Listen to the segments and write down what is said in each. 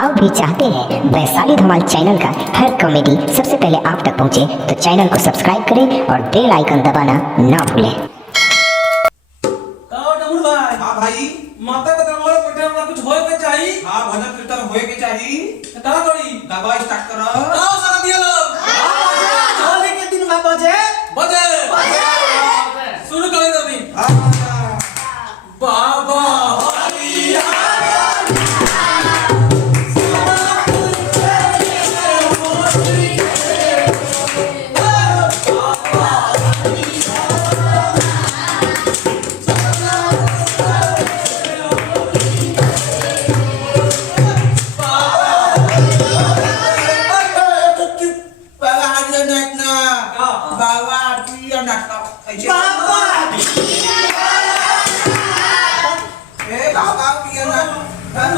आप भी चाहते हैं वैशाली धमाल चैनल का हर कॉमेडी सबसे पहले आप तक पहुंचे, तो चैनल को सब्सक्राइब करें और बेल आइकन दबाना ना भूलें। हाँ भाई, माता का दरबार पटेल में कुछ होए के चाहिए। हाँ भजन कीर्तन होए के चाहिए। का करी दबा स्टार्ट करो। आओ सारा दिया लोग होली के दिन में बजे बजे शुरू करें अभी। बाबा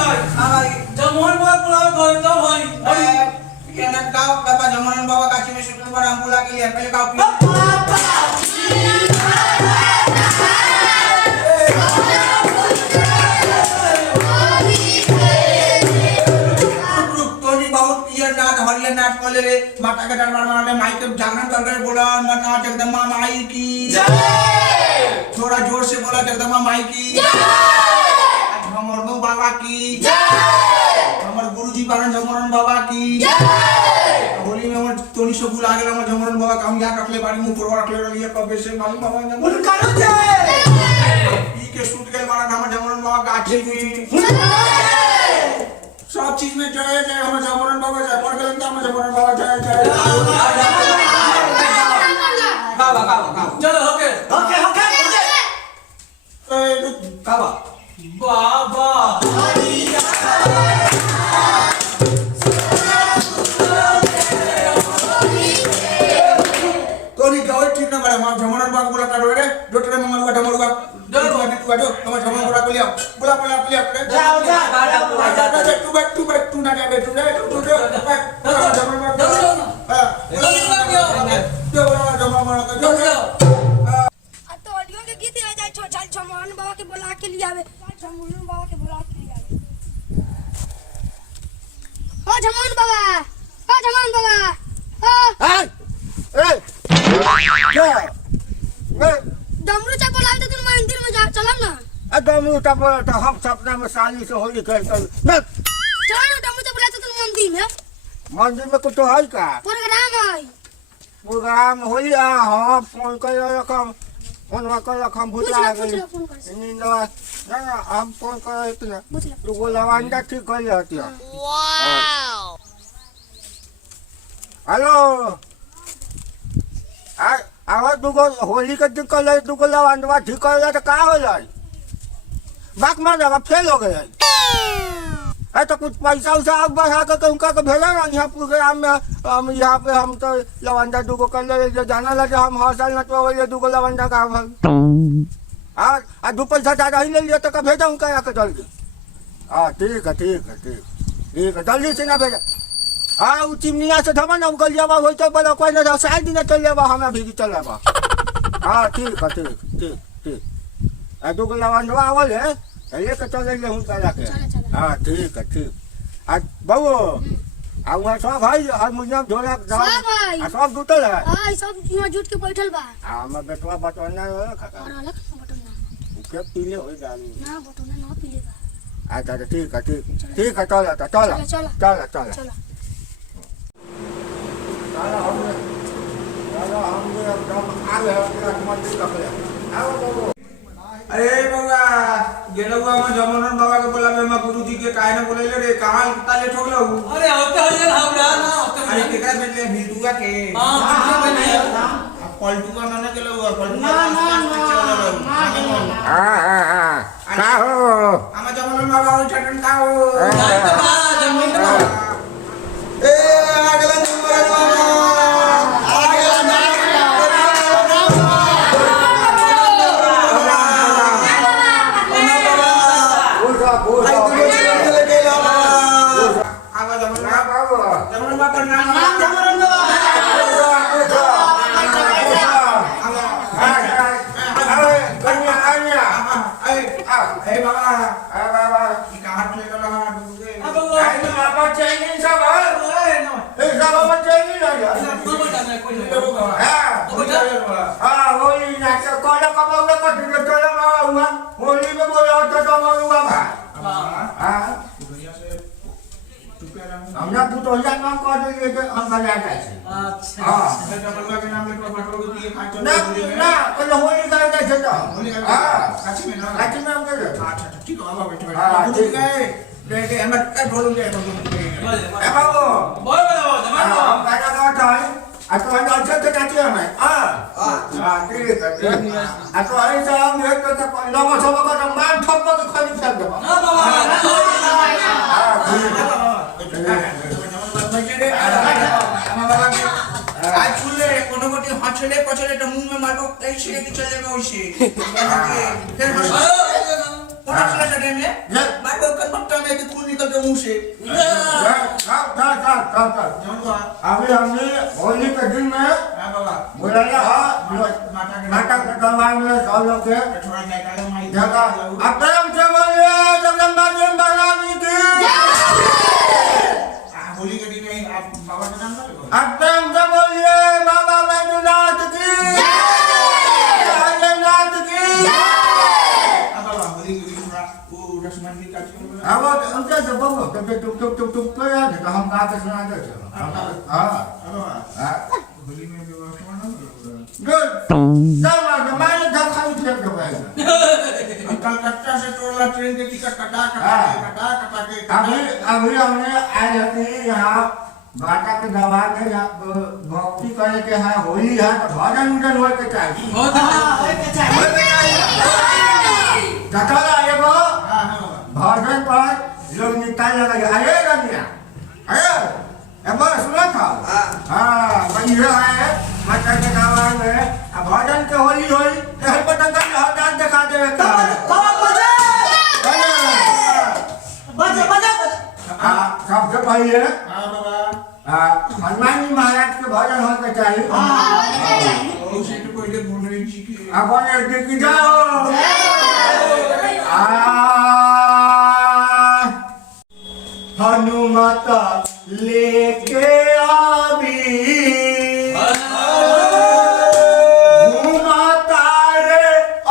जमोहन बाबा बुलाओ कोई तो भाई ये नट गाओ बाबा जमोहन बाबा काशी में शुक्रवार हम बुला के लिए पहले गाओ नाच बोले रे माता के दरबार में माइक जागरण कर रहे बोला माता जगदम्बा माई की जय। थोड़ा जोर से बोला जगदम्बा माई की जय। झमरनो बाबा की जय। हमर गुरुजी बारन झमरन बाबा की जय। होली में हमर तोनी से बुला गेल हमर झमरन बाबा का हम या रखले बाड़ी मुंह पुरवा रखले रहिए कबे से मालूम बाबा ने बोल करो जय। ई के सूट गेल बारन हमर झमरन बाबा गाछी की सब चीज में जय जय हमर झमरन बाबा जय पड़ गेल हमर झमरन बाबा जय जय बाबा बाबा चलो ओके बाबा बाबा तोनी गावे ठीक ना बड़ा हम झमरन बाबा बोला काढो रे डॉक्टर मंगल का डमरू का तू हमर झमरन बोला को लिया बोला जाओ तू ना जाबे तू झमरन झमोहन बाबा के बुला के लिए आवे झमोहन बाबा के बुला के लिए आवे ओ झमोहन बाबा डमरू चा बुलावे तो तुम मंदिर में जा चलम ना तो हम सपना में साली से होली खेल कर चलो ना डमरू चा बुलावे तो तुम मंदिर में कुछ है का प्रोग्राम है प्रोग्राम होली हाँ फोन कर रखम फोन कर रखम भुला गई नींदवा ना हम फोन कर इतना तू को लवांडा ठीक कर जाती है वाओ हेलो आवाज दुगो होली के दिन कर दुगो लवांडवा ठीक कर तो का हो जाए बाक मार जावा फेल हो गए है तो कुछ पैसा उसा अब बढ़ा कर उनका को भेजा ना यहाँ प्रोग्राम में हम यहाँ पे हम तो लवंडा दुगो कर ले जो जाना लगे हम हौसल नटवा ये दुगो लवंडा का आ दो पैसा ज्यादा ही ले लिया तो का भेजा उनका यहाँ के जल्दी हाँ ठीक है जल्दी से ना भेजा हाँ वो चिमनिया से धमा ना उगल जावा हो तो बोला कोई ना साइड दिन चल जावा हमें भी चल जावा हाँ ठीक है आ दुगो लवंडवा आवल है लेके चले ले उनका जाके हाँ ठीक है आज बाबू आ वहाँ सब भाई हारमोनियम ढोलक सब जुटल है हां सब यहाँ जुट के बैठल बा मैं बेटवा बटवना और अलग बटन क्या पीले हो जानी ना बटन ना पीले बा अच्छा ठीक है चल हम एकदम आ गए मंदिर तक आओ बाबू अरे बाबा गेलो हम जमोहन बाबा के बोलावे हम गुरुजी के काहे ना बोलैले रे कहां ताले ठोकलो अरे होते हो यार हमरा ना अरे केकरा बेटले भिडुआ के हां भिडुआ पलटू का ना गेलो पलटू ना का हो हम जमोहन बाबा हो छटन का हो जमोहन बाबा ए अगला जमोहन बाबा बाबा apa cengin sama? Sama apa cengin aja? Holy nak kalau kamu udah kau tidak tolong awak, holy boleh auto tolong awak. हमने पुतोहिया में कह दिए कि हम बजा जाए हां ना ना कल होली का जाए तो हां काची में हम कर अच्छा ठीक है बाबा बैठो हां ठीक है देखे हम का बोलूं दे ए बाबू बोल जमान हम गाना गाता है atau hanya aja ke kaki amai ठीक है atau hari sam ये तो लगा सब का मान ठप के खाली फेंक दे ना बाबा आज चुले कोनो गोटी हछले पछले त मुंह में मारो ऐसे कि चले में ओइसे फिर कोनो चला चले में मारो कन मट्टा में कि खून निकल के मुंह से अभी हमने होली के दिन में बाबा बुलाया नाटक करवाए में सब लोग के थोड़ा जाएगा माई जगह अब प्रेम से बोलिए जगदम्बा जी महारानी की होली के दिन में आप बाबा का नाम लो अब प्रेम से बोलिए बाबा बैजनाथ की बैजनाथ की बाबा होली के दिन थोड़ा वो रसमन भी काट के अब उनके से बोलो तो टुक पे आ तो हम गा के सुना दे हां होली में भी रसमन गुड सब मैं जब खाली फेंक दे भाई कलकत्ता से टोला ट्रेन के टिकट कटा के अभी हमने आज अपने यहाँ बाटा के दबा के भक्ति करे के है होली है तो भजन उजन हो के चाहिए कटला एगो भजन पर लोग निकाल लगे अरे रनिया अरे अब सुना था वही है बाटा के दबा में भजन के होली होई यही पतंग का डांस दिखा दे सबसे पहले हनुमान जी महाराज के भजन होना चाहिए अपन देखी जाओ हनुमत लेके आवी घुमाता रे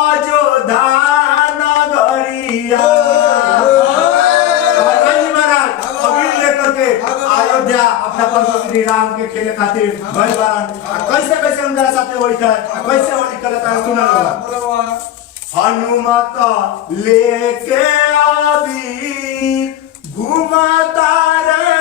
अयोध्या नगरिया अयोध्या अपना प्रभु श्री राम के खेले खातिर भगवान कैसे कैसे उनका साथे होई था कैसे होली करता है सुना हनुमत लेके आवी घुमाता रे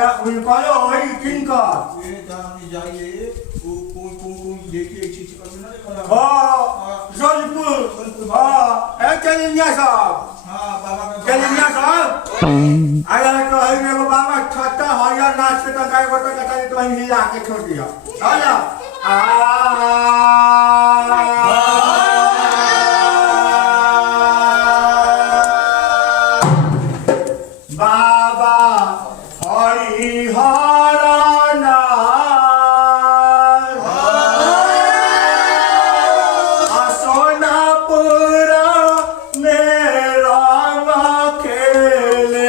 अरे उनको वही किनका ये जाने जाइए वो कोई देखिए चीज कर ना देखा हाँ सोनपुर हाँ चलिए साहब हां बाबा का चलिए साहब अरे तो है मेरे बाबा छत्ता हरिया नाच के तो काय बता के तो हम हिला के छोड़ दिया आजा बाबा हरिहरना सोनापुर मेरा खेले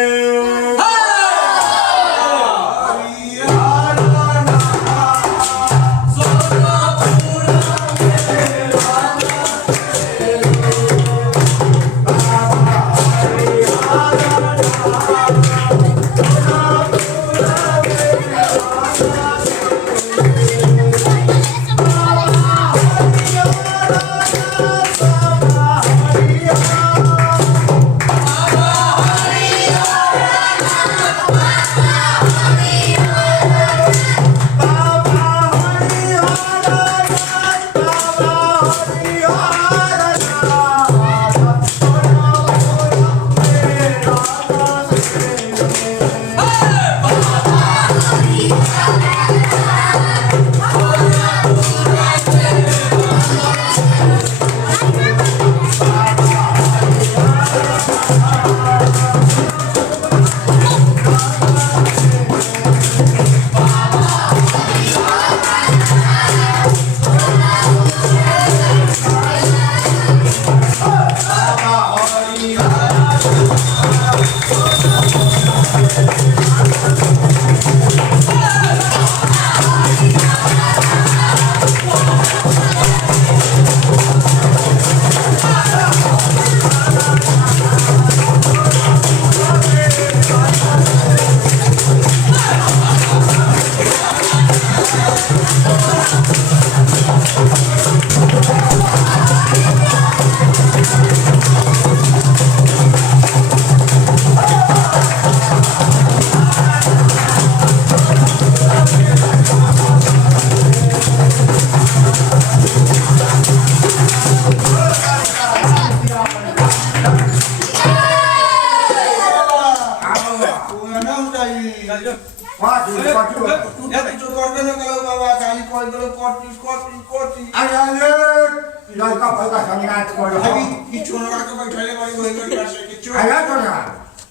लड़का फलका संगात करो अभी ये चोरा के बैठले बड़ी होई गई कैसे किच्चू आया तो ना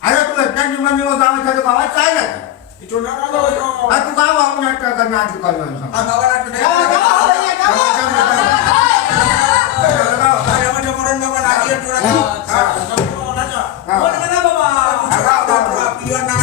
अरे तू इतना निमन निमन गाँव में चले बाबा चाहे ना ये चोरा का तो तू गाँव हम नाटक करना नाटक कर लो आ बाबा ना तो अरे मत मरन बाबा ना ये चोरा का बोल ना बाबा पियो ना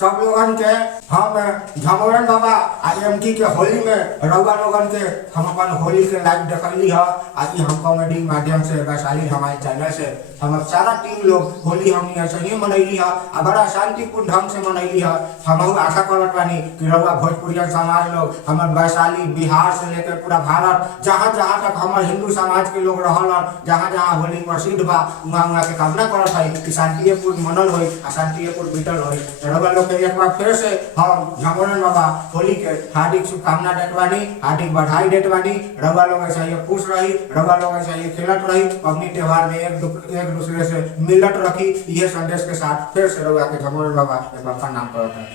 सब लोगन के हम झमोरन बाबा आ एमकी के होली में रउआ लोगन के हम अपन होली के लाइव देखली है। आज हम कॉमेडी माध्यम से वैशाली हमारे चैनल से हम सारा टीम लोग होली हमनी ऐसे ही मनैली है आ बड़ा शांतिपूर्ण ढंग से मनैली है। हम आशा करत बानी कि रउआ भोजपुरिया समाज लोग हमारे वैशाली बिहार से लेकर पूरा भारत जहाँ जहाँ तक हमारे हिंदू समाज के लोग रहल जहाँ जहाँ होली प्रसिद्ध बा वहाँ के कामना करत है कि शांतिपूर्ण मनल हो आ शांतिपूर्ण बीतल हो। रउआ लोग के एक बार फिर से हम झमोरन बाबा होली के हार्दिक शुभकामना देत बानी, हार्दिक बधाई देत बानी। रउआ लोग ऐसे ही खुश रही, रउआ लोग ऐसे ही खेलत रही, अपनी त्योहार में एक दूसरे से मिलत रखी। यह संदेश के साथ फिर से रउआ के झमोरन बाबा एक बार प्रणाम करत है।